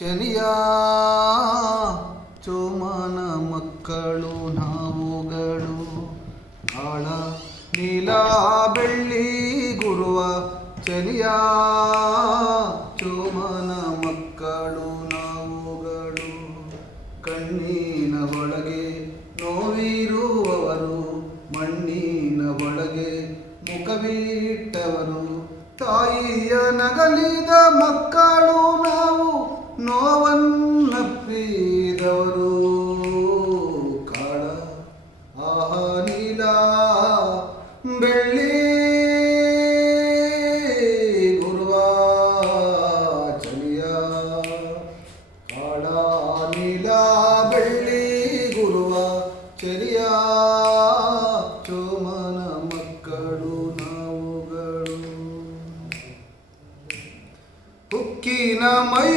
ಚನಿಯ ಚೋಮನ ಮಕ್ಕಳು ನಾವುಗಳು. ಆಳ ನೀಲ ಬೆಳ್ಳಿ ಗುರುವ ಚನಿಯ ಚೋಮನ ಮಕ್ಕಳು ನಾವುಗಳು. ಕಣ್ಣಿನ ಒಳಗೆ ನೋವಿರುವವರು, ಮಣ್ಣಿನ ಒಳಗೆ ಮುಖವಿಟ್ಟವರು. ತಾಯಿಯ ನಗಲಿದ ಮಕ್ಕಳು ಕೈಯವರು ಕಾಣ ಆಹ, ನೀಲ, ಬೆಳ್ಳಿ ಗುರುವಾಚಲಿಯ ಕಾಣ ನೀಲ, ಬೆಳ್ಳಿ, ಗುರುವ ಚಲಿಯ ಚೋಮನ ಮಕ್ಕಳು, ನಾವುಗಳು. ಹುಕ್ಕಿನ ಮೈ